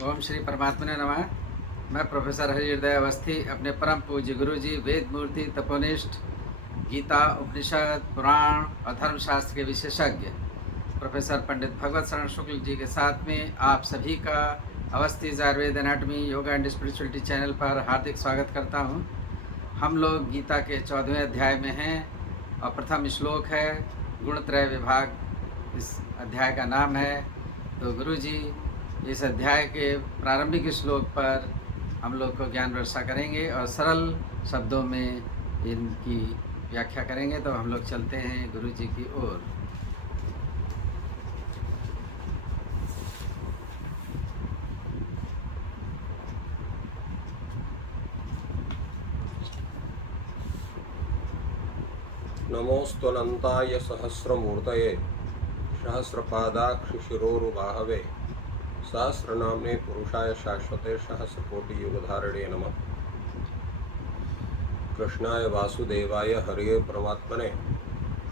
ओम श्री परमात्मने नमः। मैं प्रोफेसर हरिहृदय अवस्थी अपने परम पूज्य गुरु जी वेद मूर्ति तपोनिष्ठ गीता उपनिषद पुराण और धर्मशास्त्र के विशेषज्ञ प्रोफेसर पंडित भगवत शरण शुक्ल जी के साथ में आप सभी का Awasthi Ayurveda anatomy yoga and spirituality channel पर हार्दिक स्वागत करता हूं। हम लोग गीता के 14वें अध्याय में हैं और प्रथम श्लोक है गुणत्रय विभाग, इस अध्याय का नाम है। तो गुरु जी इस अध्याय के प्रारंभिक श्लोक पर हम लोग को ज्ञान वर्षा करेंगे और सरल शब्दों में इनकी व्याख्या करेंगे। तो हम लोग चलते हैं गुरु जी की ओर। नमोस्तुनन्ताय सहस्रमूर्तये सहस्रपादाक्षिशिरोरुबाहवे सहस्रनाम्ने पुरुषाय शाश्वते सहस्रकोटियुगधारिणे नमः। कृष्णाय वासुदेवाय हरिये परमात्मने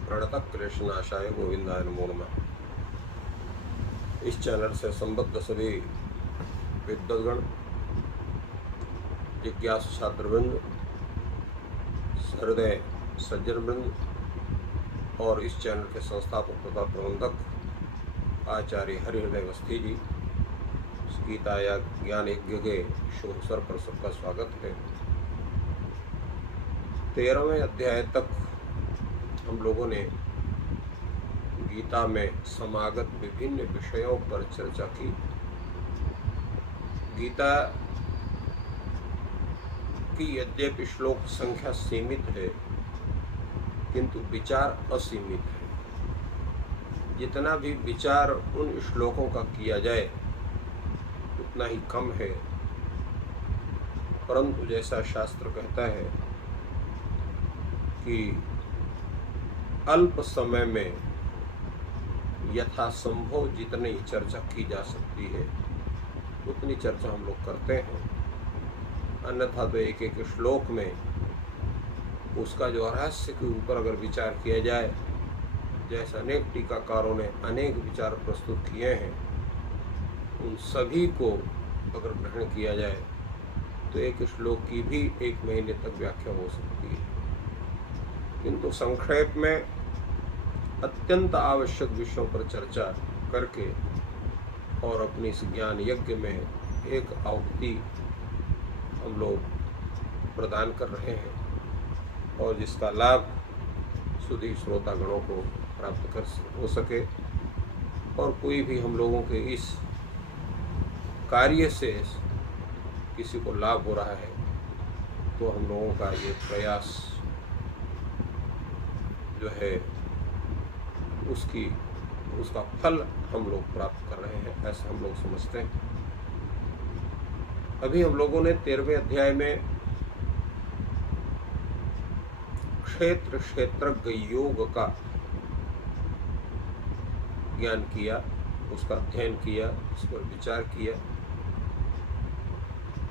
प्रणतक्लेशनाशाय गोविंदाय नमो नमः। इस चैनल से संबद्ध सभी विद्वद्गण, जिज्ञासु छात्रवृंद, हृदय सज्जनवृंद और इस चैनल के संस्थापक तथा प्रबंधक आचार्य हरिहृदय अवस्थी जी, गीता या ज्ञान यज्ञ के शुभ अवसर पर सबका स्वागत है। 13वें अध्याय तक हम लोगों ने गीता में समागत विभिन्न विषयों पर चर्चा की। गीता की यद्यपि श्लोक संख्या सीमित है किंतु विचार असीमित है। जितना भी विचार उन श्लोकों का किया जाए उतना ही कम है, परंतु जैसा शास्त्र कहता है कि अल्प समय में यथासंभव जितनी चर्चा की जा सकती है उतनी चर्चा हम लोग करते हैं। अन्यथा तो एक एक श्लोक में उसका जो रहस्य के ऊपर अगर विचार किया जाए, जैसे अनेक टीकाकारों ने अनेक विचार प्रस्तुत किए हैं, उन सभी को अगर ग्रहण किया जाए तो एक श्लोक की भी 1 महीने तक व्याख्या हो सकती है। किंतु संक्षेप में अत्यंत आवश्यक विषयों पर चर्चा करके और अपनी इस ज्ञान यज्ञ में एक आहुति हम लोग प्रदान कर रहे हैं और जिसका लाभ सुधी श्रोतागणों को प्राप्त कर हो सके और कोई भी हम लोगों के इस कार्य से किसी को लाभ हो रहा है तो हम लोगों का ये प्रयास जो है उसका फल हम लोग प्राप्त कर रहे हैं, ऐसा हम लोग समझते हैं। अभी हम लोगों ने 13वें अध्याय में क्षेत्र क्षेत्रज्ञ योग का ज्ञान किया, उसका अध्ययन किया, उस पर विचार किया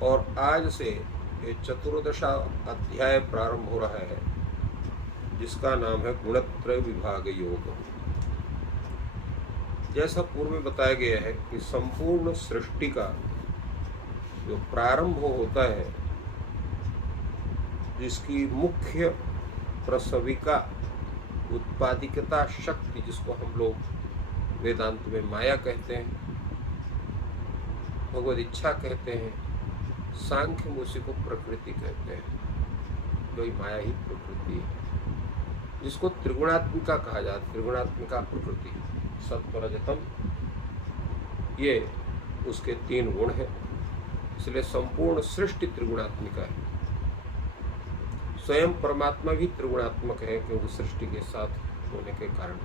और आज से ये 14वां अध्याय प्रारंभ हो रहा है जिसका नाम है गुणत्रय विभाग योग। जैसा पूर्व में बताया गया है कि संपूर्ण सृष्टि का जो प्रारंभ होता है, जिसकी मुख्य प्रसविका उत्पादिकता शक्ति, जिसको हम लोग वेदांत में माया कहते हैं, भगवद इच्छा कहते हैं, सांख्य में उसी को प्रकृति कहते हैं। वही माया ही प्रकृति है, जिसको त्रिगुणात्मिका कहा जाता है। त्रिगुणात्मिका प्रकृति, सत्व रजतम, ये उसके 3 गुण हैं। इसलिए संपूर्ण सृष्टि त्रिगुणात्मिका है। स्वयं परमात्मा भी त्रिगुणात्मक है क्योंकि सृष्टि के साथ होने के कारण।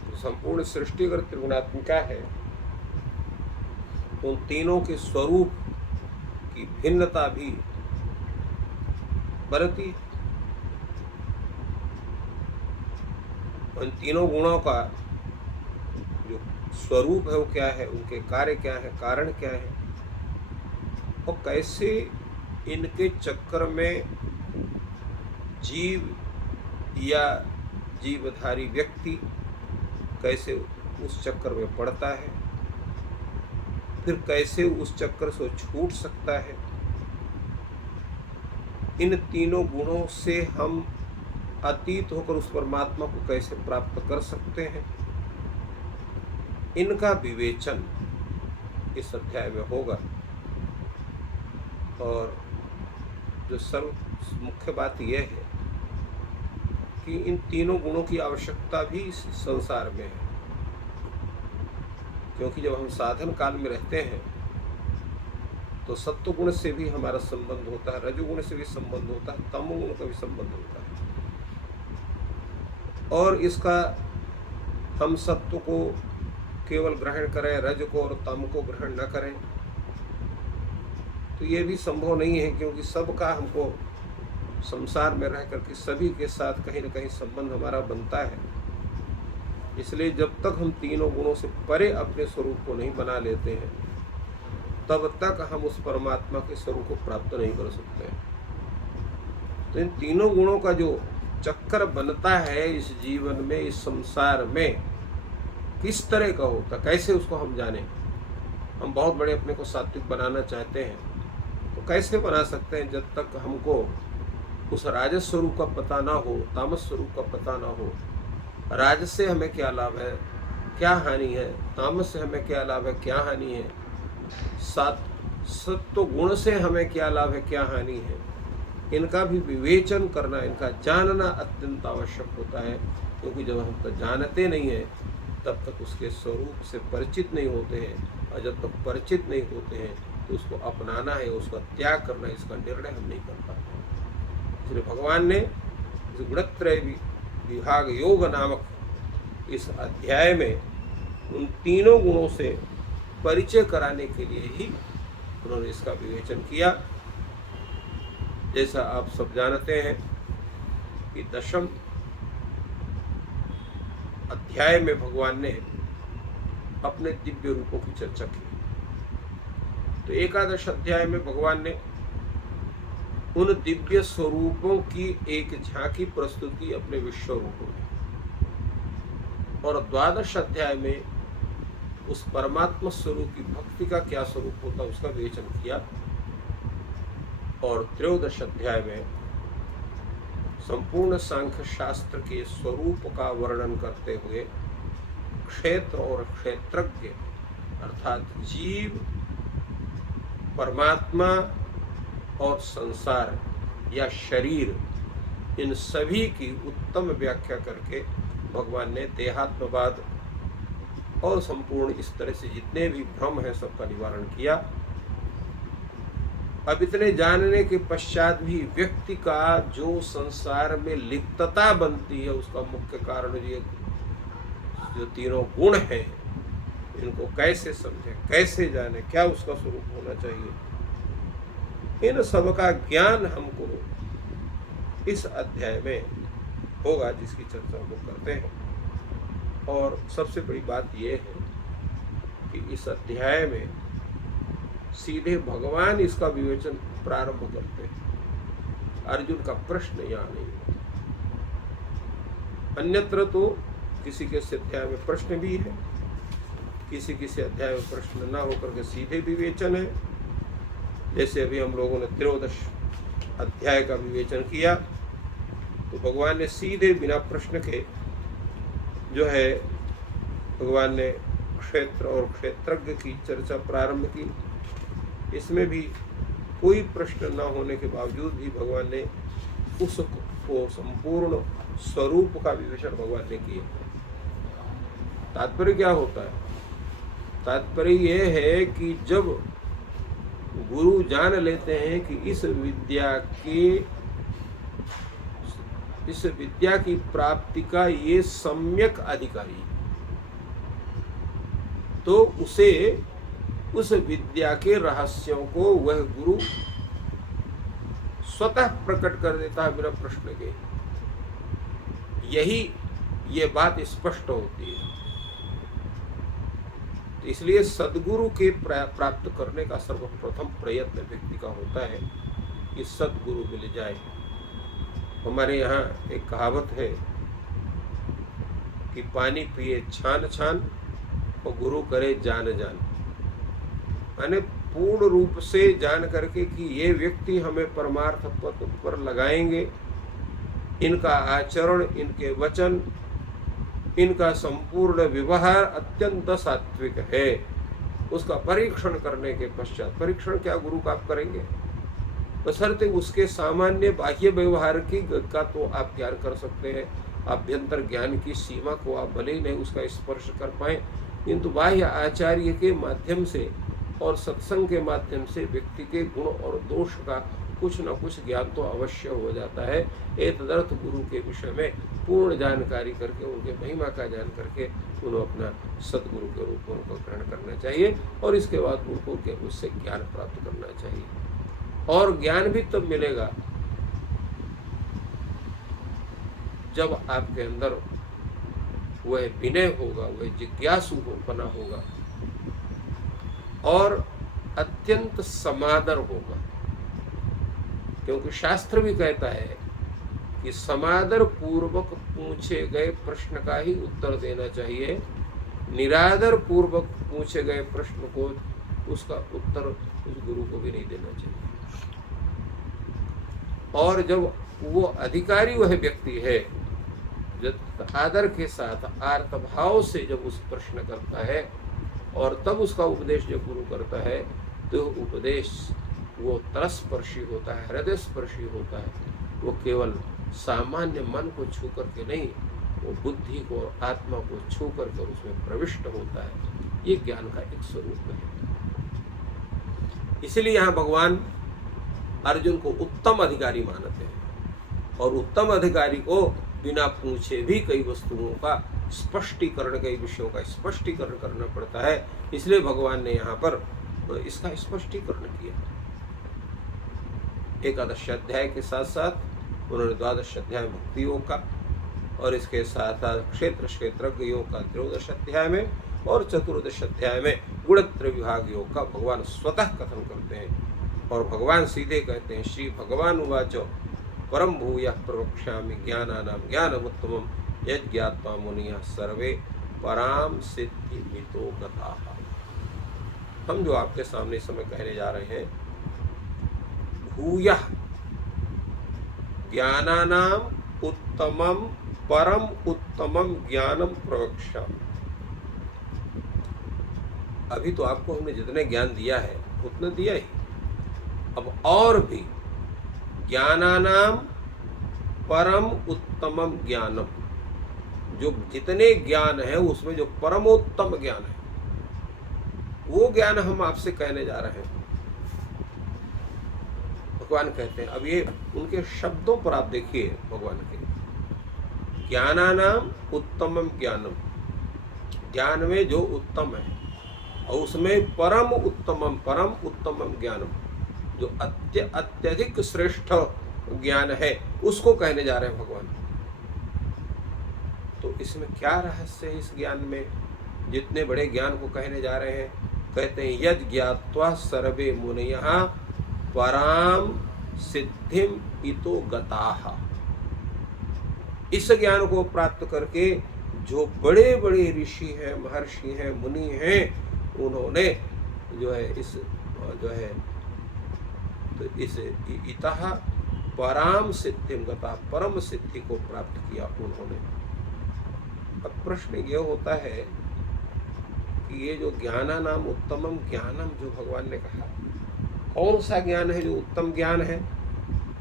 तो संपूर्ण सृष्टि अगर त्रिगुणात्मिका है तो उन तीनों के स्वरूप की भिन्नता भी बरती। उन तीनों गुणों का जो स्वरूप है वो क्या है, उनके कार्य क्या है, कारण क्या है और कैसे इनके चक्कर में जीव या जीवधारी व्यक्ति कैसे उस चक्कर में पड़ता है फिर कैसे उस चक्कर से छूट सकता है। इन तीनों गुणों से हम अतीत होकर उस परमात्मा को कैसे प्राप्त कर सकते हैं, इनका विवेचन इस अध्याय में होगा। और जो सर्व मुख्य बात यह है कि इन तीनों गुणों की आवश्यकता भी इस संसार में है, क्योंकि जब हम साधन काल में रहते हैं तो सत्व गुण से भी हमारा संबंध होता है, रजोगुण से भी संबंध होता है, तमोगुण का भी संबंध होता है। और इसका हम सत्व को केवल ग्रहण करें, रज को और तम को ग्रहण न करें, तो ये भी संभव नहीं है, क्योंकि सबका हमको संसार में रह करके सभी के साथ कहीं न कहीं संबंध हमारा बनता है। इसलिए जब तक हम तीनों गुणों से परे अपने स्वरूप को नहीं बना लेते हैं, तब तक हम उस परमात्मा के स्वरूप को प्राप्त नहीं कर सकते हैं। तो इन तीनों गुणों का जो चक्कर बनता है इस जीवन में, इस संसार में, किस तरह का होता, कैसे उसको हम जाने। हम बहुत बड़े अपने को सात्विक बनाना चाहते हैं, तो कैसे बना सकते हैं जब तक हमको उस राजस स्वरूप का पता ना हो, तामस स्वरूप का पता ना हो। राजस से हमें क्या लाभ है, क्या हानि है, तामस से हमें क्या लाभ है, क्या हानि है, सत्व गुण से हमें क्या लाभ है, क्या हानि है, इनका भी विवेचन करना, इनका जानना अत्यंत आवश्यक होता है। क्योंकि जब हम तो जानते नहीं हैं, तब तक उसके स्वरूप से परिचित नहीं होते हैं, और जब तक परिचित नहीं होते हैं तो उसको अपनाना है, उसका त्याग करना है, इसका निर्णय हम नहीं कर पाते। इसलिए भगवान ने गुणत्रय विभाग योग नामक इस अध्याय में उन तीनों गुणों से परिचय कराने के लिए ही उन्होंने इसका विवेचन किया। जैसा आप सब जानते हैं कि 10वें अध्याय में भगवान ने अपने दिव्य रूपों की चर्चा की। तो 11 अध्याय में भगवान ने उन दिव्य स्वरूपों की एक झांकी प्रस्तुत की अपने विश्व रूपों में, और 12 अध्याय में उस परमात्मा स्वरूप की भक्ति का क्या स्वरूप होता उसका विवेचन किया। और 13 अध्याय में संपूर्ण सांख्य शास्त्र के स्वरूप का वर्णन करते हुए क्षेत्र और क्षेत्रज्ञ अर्थात जीव, परमात्मा और संसार या शरीर, इन सभी की उत्तम व्याख्या करके भगवान ने देहात्मवाद और संपूर्ण इस तरह से जितने भी भ्रम है सबका निवारण किया। अब इतने जानने के पश्चात भी व्यक्ति का जो संसार में लिप्तता बनती है, उसका मुख्य कारण ये जो तीनों गुण हैं, इनको कैसे समझे, कैसे जाने, क्या उसका स्वरूप होना चाहिए, इन सब का ज्ञान हमको इस अध्याय में होगा, जिसकी चर्चा हम लोग करते हैं। और सबसे बड़ी बात यह है कि इस अध्याय में सीधे भगवान इसका विवेचन प्रारंभ करते हैं। अर्जुन का प्रश्न यहाँ नहीं है। अन्यत्र तो किसी के अध्याय में प्रश्न भी है, किसी अध्याय में प्रश्न न होकर के सीधे विवेचन है। जैसे अभी हम लोगों ने 13 अध्याय का विवेचन किया, तो भगवान ने सीधे बिना प्रश्न के जो है भगवान ने क्षेत्र और क्षेत्रज्ञ की चर्चा प्रारंभ की। इसमें भी कोई प्रश्न न होने के बावजूद भी भगवान ने उसको संपूर्ण स्वरूप का विवेचन भगवान ने किया। तात्पर्य क्या होता है? तात्पर्य यह है कि जब गुरु जान लेते हैं कि इस विद्या की प्राप्ति का ये सम्यक अधिकारी, तो उसे उस विद्या के रहस्यों को वह गुरु स्वतः प्रकट कर देता है बिना प्रश्न के। यही ये बात स्पष्ट होती है। तो इसलिए सद्गुरु के प्राप्त करने का सर्वप्रथम प्रयत्न व्यक्ति का होता है कि सद्गुरु मिल जाए। हमारे यहाँ एक कहावत है कि पानी पिए छान छान और गुरु करे जान जान। माने पूर्ण रूप से जान करके कि ये व्यक्ति हमें परमार्थ पथ पर लगाएंगे, इनका आचरण, इनके वचन, इनका संपूर्ण व्यवहार अत्यंत सात्विक है, उसका परीक्षण करने के पश्चात, परीक्षण क्या गुरु का आप करेंगे, बशर्ते उसके सामान्य बाह्य व्यवहार की का तो आप ज्ञान कर सकते हैं, आभ्यंतर ज्ञान की सीमा को आप भले ही नहीं उसका स्पर्श कर पाए, किंतु बाह्य आचार्य के माध्यम से और सत्संग के माध्यम से व्यक्ति के गुण और दोष का कुछ न कुछ ज्ञान तो अवश्य हो जाता है। एतदर्थ गुरु के विषय में पूर्ण जानकारी करके, उनके महिमा का जान करके उन्हें अपना सदगुरु के रूप में उनको ग्रहण करना चाहिए और इसके बाद उनको उससे ज्ञान प्राप्त करना चाहिए। और ज्ञान भी तब मिलेगा जब आपके अंदर वह विनय होगा, वह जिज्ञासु बना होगा और अत्यंत समादर होगा, क्योंकि शास्त्र भी कहता है कि समादर पूर्वक पूछे गए प्रश्न का ही उत्तर देना चाहिए, निरादर पूर्वक पूछे गए प्रश्न को उसका उत्तर उस गुरु को भी नहीं देना चाहिए। और जब वो अधिकारी वह व्यक्ति है, जब आदर के साथ आर्तभाव से जब उस प्रश्न करता है और तब उसका उपदेश जब गुरु करता है, तो उपदेश वो तरस्पर्शी होता है, हृदय स्पर्शी होता है। वो केवल सामान्य मन को छू करके नहीं, वो बुद्धि को, आत्मा को छू करके उसमें प्रविष्ट होता है। ये ज्ञान का एक स्वरूप है। इसलिए यहाँ भगवान अर्जुन को उत्तम अधिकारी मानते हैं और उत्तम अधिकारी को बिना पूछे भी कई वस्तुओं का स्पष्टीकरण, कई विषयों का स्पष्टीकरण करना पड़ता है। इसलिए भगवान ने यहाँ पर इसका स्पष्टीकरण किया। एकादश अध्याय के साथ साथ उन्होंने द्वादश अध्याय भक्ति योग का और इसके साथ साथ क्षेत्र क्षेत्रज्ञ योग का त्रयोदश अध्याय में और चतुर्दश अध्याय में गुणत्रय विभाग योग का भगवान स्वतः कथन करते हैं। और भगवान सीधे कहते हैं, श्री भगवान उवाचो परम भूयः प्रवक्ष्यामि ज्ञानानां ज्ञानमुत्तमं यज्ञात्वा मुनियः सर्वे पराम सिद्धि मितो गताः। हम जो आपके सामने इस समय कहने जा रहे हैं, भूयः ज्ञानानां उत्तमं परम उत्तमं ज्ञानम प्रवक्ष्यामि। अभी तो आपको हमने जितने ज्ञान दिया है उतना दिया ही, अब और भी ज्ञानानाम परम उत्तमम ज्ञानम, जो जितने ज्ञान है उसमें जो परमोत्तम ज्ञान है वो ज्ञान हम आपसे कहने जा रहे हैं। भगवान कहते हैं, अब ये उनके शब्दों पर आप देखिए भगवान के, ज्ञानानाम उत्तमम ज्ञानम, ज्ञान में जो उत्तम है और उसमें परम उत्तमम ज्ञानम, जो अत्यधिक श्रेष्ठ ज्ञान है उसको कहने जा रहे हैं भगवान। तो इसमें क्या रहस्य है इस ज्ञान में, जितने बड़े ज्ञान को कहने जा रहे हैं? कहते हैं यद ज्ञात्वा सर्वे मुनयः पराम सिद्धिम इतो गताः। इस ज्ञान को प्राप्त करके जो बड़े बड़े ऋषि हैं, महर्षि हैं, मुनि हैं, उन्होंने जो है इस इतः पराम सिद्धिम गता, परम सिद्धि को प्राप्त किया उन्होंने। अब प्रश्न ये होता है कि ये जो ज्ञानानाम उत्तमम ज्ञानम जो भगवान ने कहा, कौन सा ज्ञान है जो उत्तम ज्ञान है?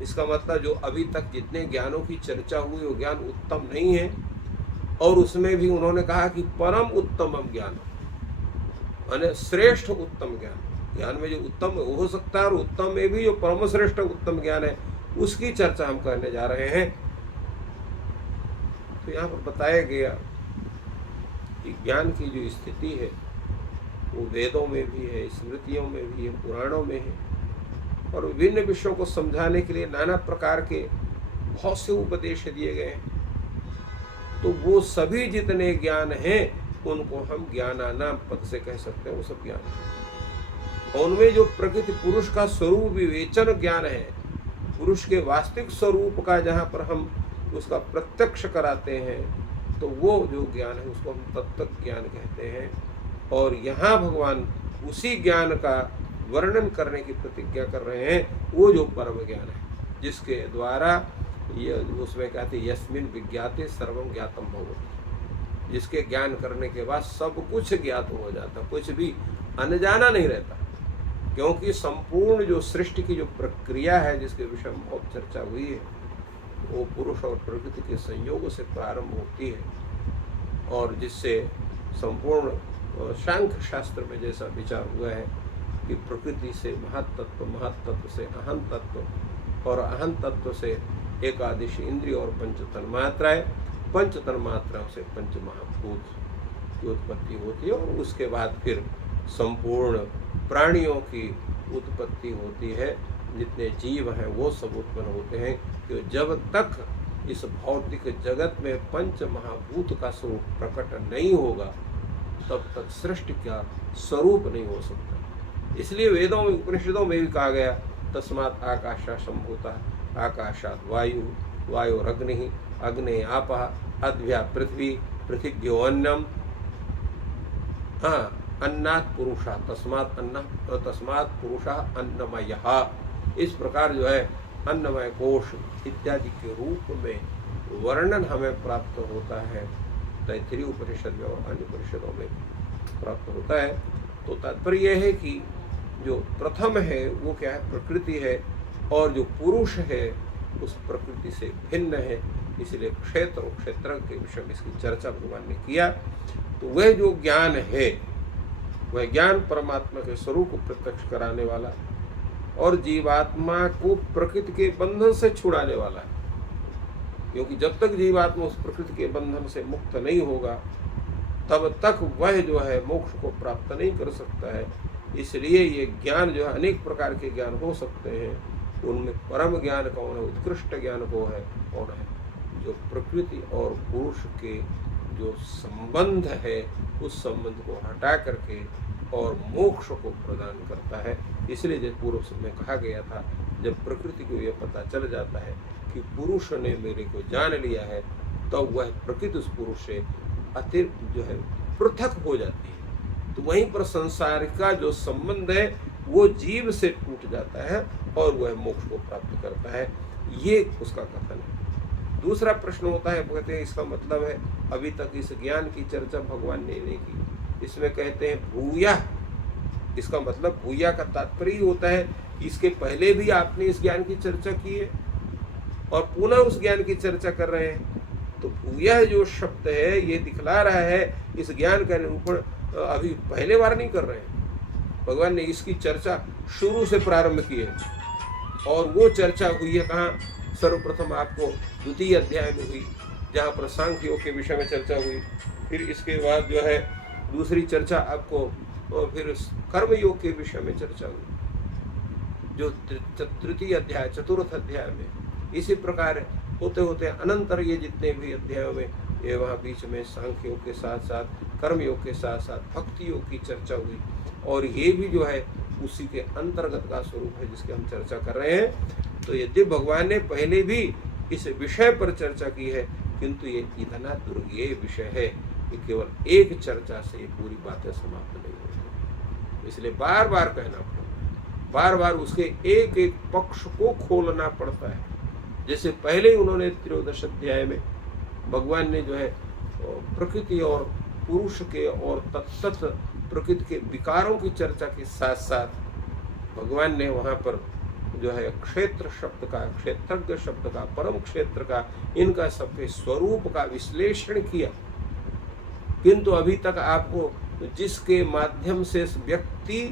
इसका मतलब जो अभी तक जितने ज्ञानों की चर्चा हुई वो ज्ञान उत्तम नहीं है। और उसमें भी उन्होंने कहा कि परम उत्तमम ज्ञान, माने श्रेष्ठ उत्तम ज्ञान। ज्ञान में जो उत्तम हो सकता है और उत्तम में भी जो परम श्रेष्ठ उत्तम ज्ञान है उसकी चर्चा हम करने जा रहे हैं। तो यहाँ पर बताया गया कि ज्ञान की जो स्थिति है वो वेदों में भी है, स्मृतियों में भी है, पुराणों में है, और विभिन्न विषयों को समझाने के लिए नाना प्रकार के बहुत से उपदेश दिए गए हैं। तो वो सभी जितने ज्ञान हैं उनको हम ज्ञानानाम पद से कह सकते हैं, वो सब ज्ञान है। उनमें जो प्रकृति पुरुष का स्वरूप विवेचन ज्ञान है, पुरुष के वास्तविक स्वरूप का जहाँ पर हम उसका प्रत्यक्ष कराते हैं, तो वो जो ज्ञान है उसको हम तत्व ज्ञान कहते हैं। और यहाँ भगवान उसी ज्ञान का वर्णन करने की प्रतिज्ञा कर रहे हैं, वो जो परम ज्ञान है, जिसके द्वारा ये उसमें कहते हैं यस्मिन विज्ञाते सर्वम ज्ञातम भवति, जिसके ज्ञान करने के बाद सब कुछ ज्ञात हो जाता, कुछ भी अनजाना नहीं रहता। क्योंकि संपूर्ण जो सृष्टि की जो प्रक्रिया है, जिसके विषय में बहुत चर्चा हुई है, वो पुरुष और प्रकृति के संयोग से प्रारंभ होती है, और जिससे संपूर्ण सांख्य शास्त्र में जैसा विचार हुआ है कि प्रकृति से महत्तत्व, महत्तत्व से अहं तत्व, और अहं तत्व से एकादश इंद्रिय और पंच तन्मात्राएं, पंच तन्मात्राओं से पंच महाभूत की उत्पत्ति होती है, और उसके बाद फिर संपूर्ण प्राणियों की उत्पत्ति होती है। जितने जीव हैं वो सब उत्पन्न होते हैं, कि जब तक इस भौतिक जगत में पंच महाभूत का स्वरूप प्रकट नहीं होगा, तब तक सृष्टि का स्वरूप नहीं हो सकता। इसलिए वेदों में, उपनिषदों में भी कहा गया, तस्मात् आकाशा संभूता, आकाशात् वायु, वायुरग्नि, अग्नि आपः, अद्भ्या पृथ्वी, पृथिव्यो अन्नम, अन्नात् पुरुषा, तस्मात् पुरुषा अन्नमयः। इस प्रकार जो है अन्नमय कोश इत्यादि के रूप में वर्णन हमें प्राप्त होता है, तैत्तिरीय उपनिषद में और अन्य उपनिषदों में प्राप्त होता है। तो तात्पर्य यह है कि जो प्रथम है वो क्या है, प्रकृति है, और जो पुरुष है उस प्रकृति से भिन्न है। इसलिए क्षेत्र और क्षेत्र के विषय में इसकी चर्चा भगवान ने किया। तो वह जो ज्ञान है, वह ज्ञान परमात्मा के स्वरूप को प्रत्यक्ष कराने वाला और जीवात्मा को प्रकृति के बंधन से छुड़ाने वाला है। क्योंकि जब तक जीवात्मा उस प्रकृति के बंधन से मुक्त नहीं होगा, तब तक वह जो है मोक्ष को प्राप्त नहीं कर सकता है। इसलिए ये ज्ञान जो है, अनेक प्रकार के ज्ञान हो सकते हैं, उनमें परम ज्ञान कौन है, उत्कृष्ट ज्ञान कौन है, जो प्रकृति और पुरुष के जो संबंध है, उस संबंध को हटा करके और मोक्ष को प्रदान करता है। इसलिए जब पूर्व में कहा गया था, जब प्रकृति को यह पता चल जाता है कि पुरुष ने मेरे को जान लिया है, तो वह प्रकृति उस पुरुष से अतिरिक्त जो है पृथक हो जाती है। तो वहीं पर संसार का जो संबंध है वो जीव से टूट जाता है और वह मोक्ष को प्राप्त करता है। ये उसका कथन है। दूसरा प्रश्न होता है, कहते हैं इसका मतलब है अभी तक इस ज्ञान की चर्चा भगवान ने नहीं की। इसमें कहते हैं भूया, इसका मतलब भूया का तात्पर्य होता है इसके पहले भी आपने इस ज्ञान की चर्चा की है और पुनः उस ज्ञान की चर्चा कर रहे हैं। तो भूया जो शब्द है ये दिखला रहा है इस ज्ञान का निरूपण अभी पहले बार नहीं कर रहे हैं। भगवान ने इसकी चर्चा शुरू से प्रारंभ की है, और वो चर्चा हुई है कहाँ, सर्वप्रथम आपको द्वितीय अध्याय में हुई, जहाँ पर सांख्य योग के विषय में चर्चा हुई। फिर इसके बाद जो है दूसरी चर्चा आपको फिर कर्म योग के विषय में चर्चा हुई, जो तृतीय अध्याय, चतुर्थ अध्याय में। इसी प्रकार होते होते अनंतर ये जितने भी अध्यायों में ये वहाँ बीच में सांख्य योग के साथ साथ कर्म योग के साथ साथ भक्ति योग की चर्चा हुई, और ये भी जो है उसी के अंतर्गत का स्वरूप है जिसकी हम चर्चा कर रहे हैं। तो यदि भगवान ने पहले भी इस विषय पर चर्चा की है, किंतु ये इतना दुर्गेय विषय है कि केवल एक चर्चा से पूरी बातें समाप्त नहीं होती। इसलिए बार बार कहना पड़ता है, बार बार उसके एक एक पक्ष को खोलना पड़ता है। जैसे पहले ही उन्होंने त्रयोदश अध्याय में भगवान ने जो है प्रकृति और पुरुष के और तत्त प्रकृति के विकारों की चर्चा के साथ साथ भगवान ने वहाँ पर जो है क्षेत्र शब्द का, क्षेत्रज्ञ शब्द का, परम क्षेत्र का, इनका सबके स्वरूप का विश्लेषण किया। किंतु अभी तक आपको जिसके माध्यम से व्यक्ति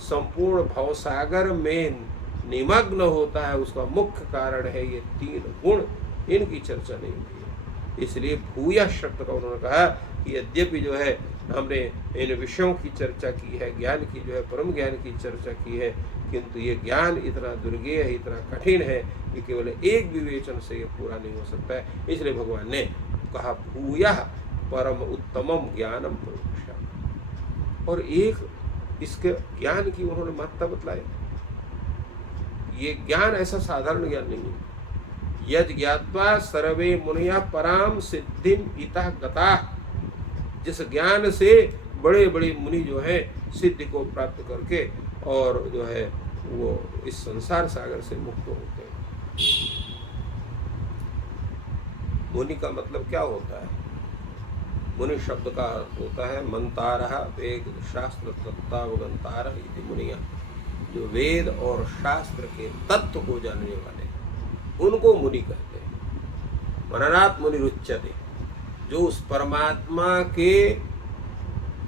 संपूर्ण भवसागर में निमग्न होता है उसका मुख्य कारण है ये तीन गुण, इनकी चर्चा नहीं हुई है। इसलिए भूया शब्द का उन्होंने कहा कि यद्यपि जो है हमने इन विषयों की चर्चा की है, ज्ञान की जो है परम ज्ञान की चर्चा की है, किंतु ये ज्ञान इतना दुर्गेय है, इतना कठिन है कि केवल एक विवेचन से ये पूरा नहीं हो सकता है। इसलिए भगवान ने कहा भूया परम उत्तमम ज्ञानम प्रोक्षा, और एक इसके ज्ञान की उन्होंने महत्ता बतलाई। ये ज्ञान ऐसा साधारण ज्ञान नहीं है। यद ज्ञात्वा सर्वे मुनिया पराम सिद्धिम इतः गता, जिस ज्ञान से बड़े बड़े मुनि जो हैं सिद्धि को प्राप्त करके और जो है वो इस संसार सागर से मुक्त होते हैं। मुनि का मतलब क्या होता है? मुनि शब्द का अर्थ होता है मंतारः वेद शास्त्र तत्वावगंतारः इति मुनिया, जो वेद और शास्त्र के तत्व को जानने वाले उनको मुनि कहते हैं। मननात् मुनिरुच्यते, जो उस परमात्मा के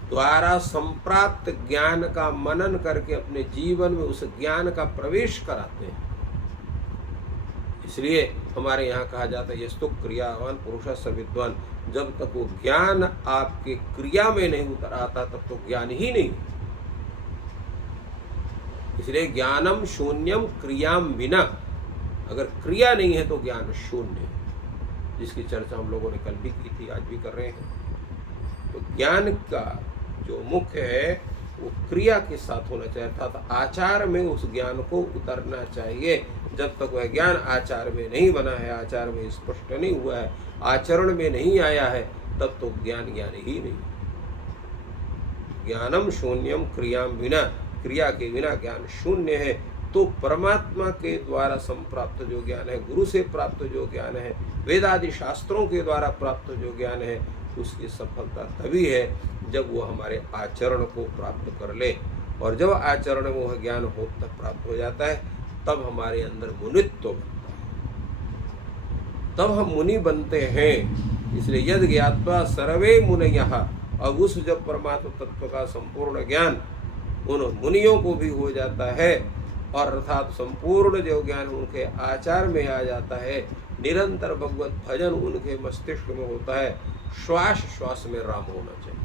द्वारा संप्राप्त ज्ञान का मनन करके अपने जीवन में उस ज्ञान का प्रवेश कराते हैं। इसलिए हमारे यहाँ कहा जाता है यस्तु क्रियावान पुरुष स विद्वान। जब तक वो ज्ञान आपके क्रिया में नहीं उतर आता तब तो ज्ञान ही नहीं। इसलिए ज्ञानम शून्यम क्रियाम विना, अगर क्रिया नहीं है तो ज्ञान शून्य है, जिसकी चर्चा हम लोगों ने कल भी की थी, आज भी कर रहे हैं। तो ज्ञान का जो मुख्य है वो क्रिया के साथ होना चाहिए, अर्थात आचार में उस ज्ञान को उतरना चाहिए। जब तक वह ज्ञान आचार में नहीं बना है, आचार में स्पष्ट नहीं हुआ है, आचरण में नहीं आया है, तब तो ज्ञान ज्ञान ही नहीं। ज्ञानम शून्यम क्रियाम बिना, क्रिया के बिना ज्ञान शून्य है। तो परमात्मा के द्वारा संप्राप्त जो ज्ञान है, गुरु से प्राप्त जो ज्ञान है, वेदादि शास्त्रों के द्वारा प्राप्त जो ज्ञान है, उसकी सफलता तभी है जब वो हमारे आचरण को प्राप्त कर ले। और जब आचरण में वह ज्ञान प्राप्त हो जाता है तब हमारे अंदर मुनित्व बनता है, तब हम मुनि बनते हैं। इसलिए यद ज्ञात्वा सर्वे मुनयः, अब उस जब परमात्मा तत्व का संपूर्ण ज्ञान उन मुनियों को भी हो जाता है, और अर्थात संपूर्ण जो ज्ञान उनके आचार में आ जाता है, निरंतर भगवत भजन उनके मस्तिष्क में होता है। श्वास श्वास में राम होना चाहिए।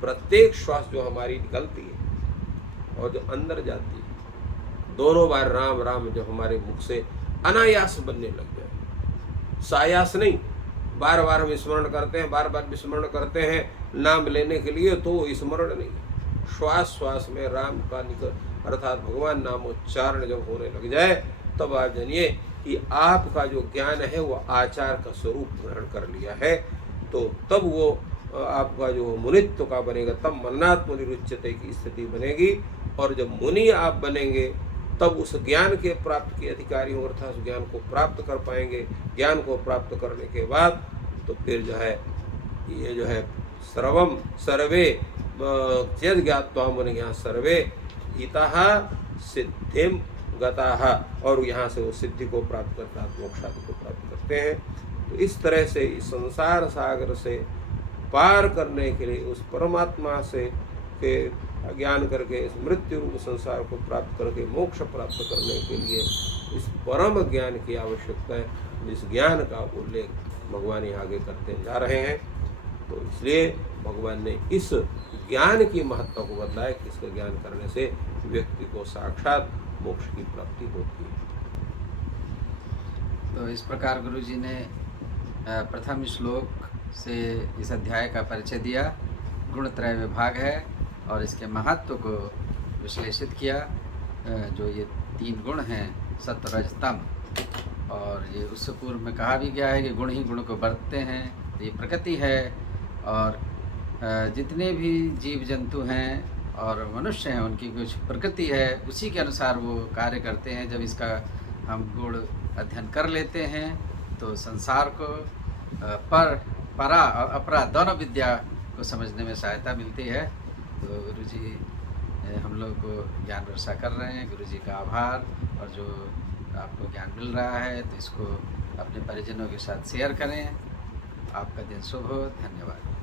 प्रत्येक श्वास जो हमारी निकलती है और जो अंदर जाती है, दोनों बार राम राम जब हमारे मुख से अनायास बनने लग जाए, सायास नहीं, बार बार हम स्मरण करते हैं, बार बार विस्मरण करते हैं नाम लेने के लिए, तो स्मरण नहीं, श्वास श्वास में राम का निकल अर्थात भगवान नामोच्चारण जब होने लग जाए, तब आप जानिए कि आपका जो ज्ञान है वो आचार का स्वरूप ग्रहण कर लिया है। तो तब वो आपका जो मुनित्व का बनेगा, तब मननात् मुनिरुच्यते की स्थिति बनेगी। और जब मुनि आप बनेंगे तब उस ज्ञान के प्राप्त के अधिकारी हो, अर्थात ज्ञान को प्राप्त कर पाएंगे। ज्ञान को प्राप्त करने के बाद तो फिर जो है ये जो है सर्वम सर्वे यद ज्ञात्वा मुनिः सर्वे इतः सिद्धिम गताः, और यहाँ से वो सिद्धि को प्राप्त करता है, मोक्षादि को प्राप्त करते हैं। तो इस तरह से इस संसार सागर से पार करने के लिए उस परमात्मा से के ज्ञान करके इस मृत्यु रूप संसार को प्राप्त करके मोक्ष प्राप्त करने के लिए इस परम ज्ञान की आवश्यकता है, जिस ज्ञान का उल्लेख भगवान यहाँ आगे करते जा रहे हैं। तो इसलिए भगवान ने इस ज्ञान की महत्ता को बताया कि इसका ज्ञान करने से व्यक्ति को साक्षात मोक्ष की प्राप्ति होती है। तो इस प्रकार गुरु जी ने प्रथम श्लोक से इस अध्याय का परिचय दिया। गुणत्रय विभाग है और इसके महत्व को विश्लेषित किया। जो ये 3 गुण हैं सत्व रज तम, और ये उससे पूर्व में कहा भी गया है कि गुण ही गुण को बरतते हैं। ये प्रकृति है और जितने भी जीव जंतु हैं और मनुष्य हैं उनकी कुछ प्रकृति है, उसी के अनुसार वो कार्य करते हैं। जब इसका हम गुण अध्ययन कर लेते हैं तो संसार को परा और अपरा दोनों विद्या को समझने में सहायता मिलती है। तो गुरु जी हम लोग को ज्ञान वर्षा कर रहे हैं, गुरु जी का आभार। और जो आपको ज्ञान मिल रहा है तो इसको अपने परिजनों के साथ शेयर करें। आपका दिन शुभ हो। धन्यवाद।